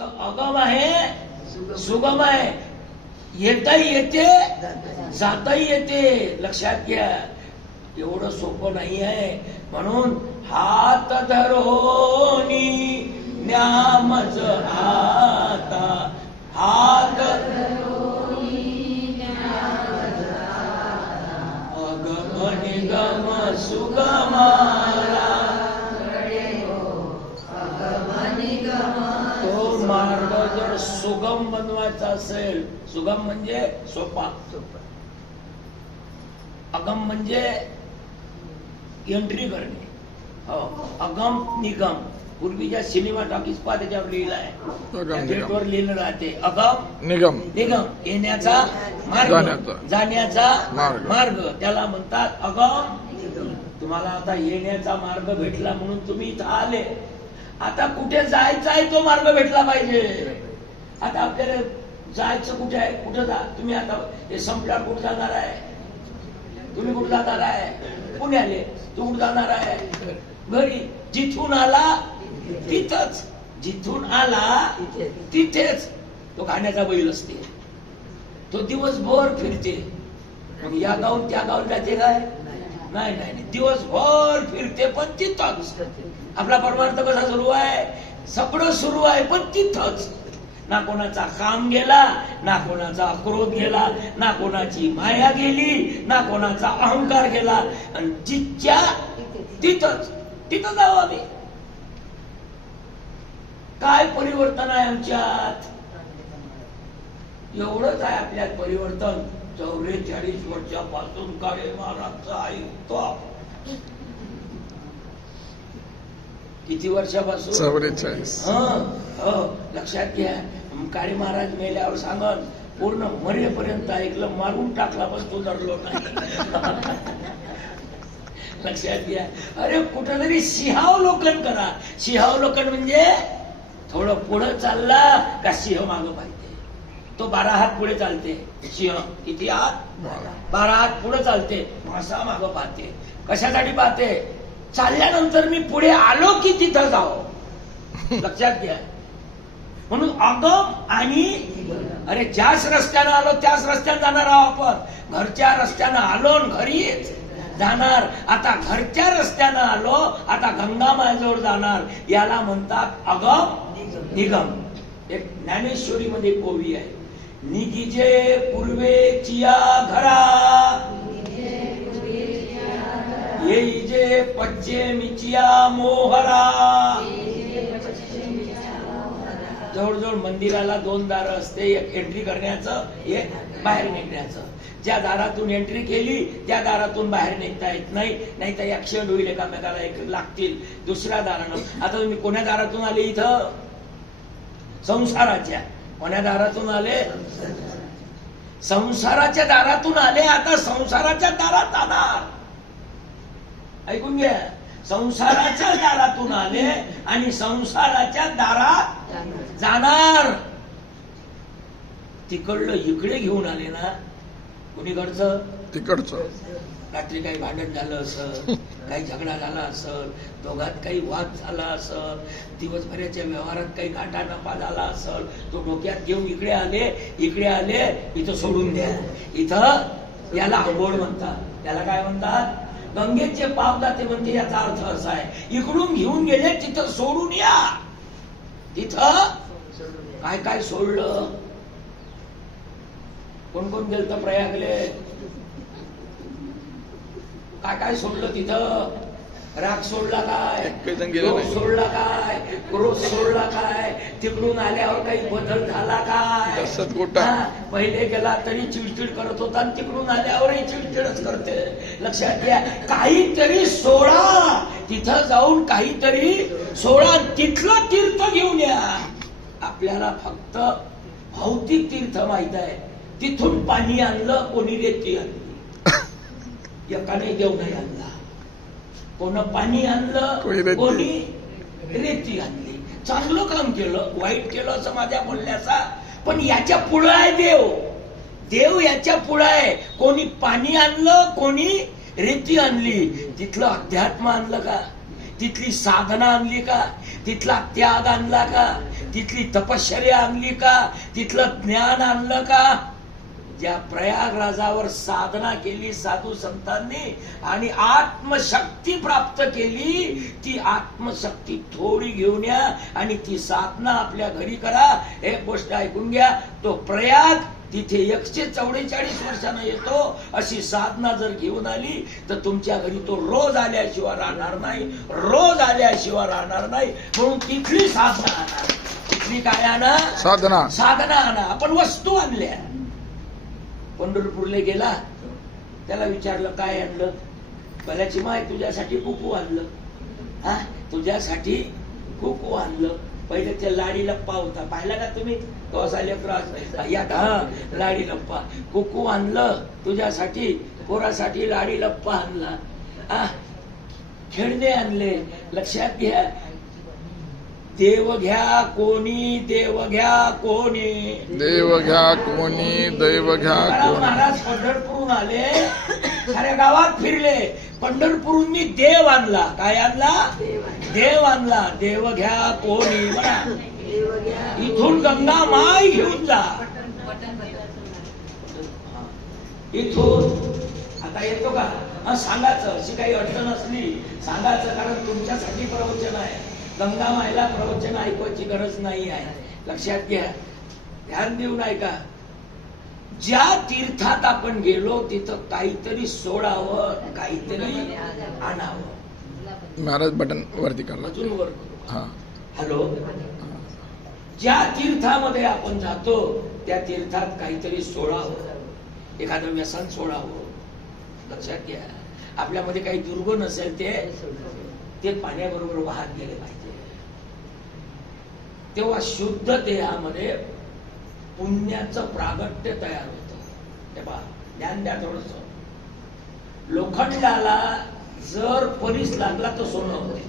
तर अगम आहे, सुगम आहे, येताही येते जाताही येते. लक्षात घ्या, एवढं सोपं नाही आहे. म्हणून हात धरोनी न्यामज आता, हात अगम निगम सुगमाला, तो मार्ग जर सुगम बनवायचा असेल, सुगम म्हणजे सोपा, अगम म्हणजे एंट्री करणे. हो, अगम निगम. पूर्वीच्या सिनेमा टॉकीज पहा, त्याच्यावर लिहिलं आहे, गेटवर लिहिलं राहते अगम निगम. निगम येण्याचा मार्ग, जाण्याचा मार्ग, त्याला म्हणतात अगम. तुम्हाला आता येण्याचा मार्ग भेटला म्हणून तुम्ही इथं आले. आता कुठे जायचं आहे तो मार्ग भेटला पाहिजे. आता आपल्याला जायचं कुठे आहे, कुठं जा तुम्ही. आता हे संपल्यावर कुठं जाणार आहे, तुम्ही कुठं जाणार आहे, पुण्याले. तू कुठं जाणार आहे, घरी. जिथून आला तिथंच, जिथून आला तिथेच. तो खाण्याचा बैल असते, तो दिवसभर फिरते. मग या गावून त्या गावून जाते काय, नाही नाही, दिवसभर फिरते पण तिथंच. आपला परमार्थ कसा सुरू आहे, सगळं सुरू आहे पण तिथंच. ना कोणाचा काम गेला, ना कोणाचा क्रोध गेला, ना कोणाची माया गेली, ना कोणाचा अहंकार गेला. आणि जिथच्या तिथंच, तिथं जाऊ आम्ही. काय परिवर्तन आहे आमच्यात, एवढंच आहे आपल्यात परिवर्तन. 44 वर्षापासून काळे महाराजचा ऐकतो. किती वर्षापासून, 44. लक्षात घ्या, काळे महाराज मेल्यावर सांगत, पूर्ण मरेपर्यंत ऐकलं, मारून टाकला पण तो धरलो नाही. लक्षात घ्या. अरे कुठंतरी सिंहावलोकन करा. सिंहावलोकन म्हणजे थोडं पुढं चालला का सिंह मागं पाहिजे. तो 12 हात पुढे चालते, सिंह किती हात, 12 हात पुढे चालते, मासा मागं पाहते. कशासाठी पाहते, चालल्यानंतर मी पुढे आलो की तिथं जाओ. लक्षात घ्या. म्हणून अगम आणि, अरे ज्याच रस्त्यानं आलो त्याच रस्त्यानं जाणार आहोत आपण. घरच्या रस्त्यानं आलो घरीच जाणार. आता घरच्या रस्त्यानं आलो, आता गंगा मायजवळ जाणार. याला म्हणतात अगम निगम. एक ज्ञानेश्वरी मध्ये ओवी आहे, निगिजे पूर्वेचिया घरा, येईजे पश्चिमेचिया मोहरा. जवळजवळ मंदिराला 2 दारं असते, एक एंट्री करण्याचं, एक बाहेर निघण्याचं. ज्या दारातून एंट्री केली त्या दारातून बाहेर निघता येत नाही, नाही तर ऍक्सिडेंट होईल, एकामेकाला एक लागतील. दुसऱ्या दारानं, आता तुम्ही कोण्या दारातून आले, इथं संसाराच्या. कोण्या दारातून आले, संसाराच्या दारातून आले. आता संसाराच्या दारात जाणार. ऐकून घ्या, संसाराच्या दारातून आले आणि संसाराच्या दारात जाणार. तिकडलं इकडे घेऊन आले ना, कुणीकडचं, तिकडचं. रात्री काही भांडण झालं असं, काही झगडा झाला असं, दोघात काही वाद झाला असं, दिवसभराच्या व्यवहारात काही गाठा नफा झाला असल, तो डोक्यात घेऊन इकडे आले, इकडे आले, इथं सोडून द्या. इथं याला आंघोळ म्हणतात. याला काय म्हणतात, गंगेचे पाप जाते म्हणते. याचा अर्थ असा आहे, इकडून घेऊन गेले तिथं सोडून या. तिथं काय काय सोडलं, कोण कोण गेलं तर प्रयागले, काय काय सोडलं तिथं. राग सोडला काय, सोडला काय, क्रोध सोडला काय, तिकडून आल्यावर काही बदल झाला काय. पहिले गेला तरी चिडचिड करत होता आणि तिकडून आल्यावरही चिडचिडच करते. लक्षात घ्या, काहीतरी सोडा, तिथं जाऊन काहीतरी सोडा, तिथलं तीर्थ घेऊन या. आपल्याला फक्त भौतिक तीर्थ माहित आहे. तिथून पाणी आणलं, कोणी रेती आणली, एकाने देव नाही आणला. कोण पाणी आणलं, कोणी रेती आणली. चांगलं काम केलं, वाईट केलं असं माझ्या बोलण्याचा, पण याच्या पुढं आहे देव. देव याच्या पुढं आहे. कोणी पाणी आणलं, कोणी रेती आणली. तिथलं अध्यात्म आणलं का, तिथली साधना आणली का, तिथला त्याग आणला का, तिथली तपश्चर्या आणली का? तिथलं ज्ञान आणलं का? ज्या प्रयागराजावर साधना केली साधू संतांनी आणि आत्मशक्ती प्राप्त केली, ती आत्मशक्ती थोडी घेऊन या आणि ती साधना आपल्या घरी करा. एक गोष्ट ऐकून घ्या, तो प्रयाग तिथे 144 वर्षांना येतो. अशी साधना जर घेऊन आली तर तुमच्या घरी तो रोज आल्याशिवाय राहणार नाही, रोज आल्याशिवाय राहणार नाही. म्हणून तिथली साधना आणा. तिथली काय आणा? साधना आणा. आपण वस्तू आणल्या. पंढरपूरला गेला, त्याला विचारलं काय आणलं? भल्याची माय तुझ्यासाठी कुकू आणलं. हा, तुझ्यासाठी कुकू आणलं. पहिले त्या लाडी लप्पा होता, पाहिला का तुम्ही? तो असा लेकरा यात, हा लाडी लप्पा. कुकू आणलं तुझ्यासाठी, पोरासाठी लाडी लप्पा आणला. हा, खेळणे आणले. लक्षात घ्या, देव घ्या कोणी, देव घ्या कोणी, देव घ्या कोणी, दैव घ्या कोणी. महाराज पंढरपूरून आले, साऱ्या गावात फिरले, पंढरपूरून मी देव आणला. काय आणला? देव आणला. देव घ्या कोणी म्हणा. इथून गंगा माय घेऊन जा. इथून आता येतो का? सांगायचं. अशी काही अडचण असली सांगायचं, कारण तुमच्यासाठी प्रवचन आहे. गंगा मायला प्रवचन ऐकवायची गरज नाही आहे. लक्षात घ्या, ध्यान देऊन ऐका. ज्या तीर्थात आपण गेलो तिथं काहीतरी सोडावं, काहीतरी आणावं. महाराज बटन वरती करा. अजून वर. हॅलो. ज्या तीर्थामध्ये आपण जातो त्या तीर्थात काहीतरी सोडावं, एखादं व्यसन सोडावं. लक्षात घ्या, आपल्यामध्ये काही दुर्गुण असेल ते पाण्याबरोबर वाहत गेले पाहिजे. तेव्हा शुद्ध देहामध्ये पुण्याचं प्रागट्य तयार होतं. तेव्हा ध्यान द्या थोडस. लोखंडाला जर परीस लागला तर सोनं होते.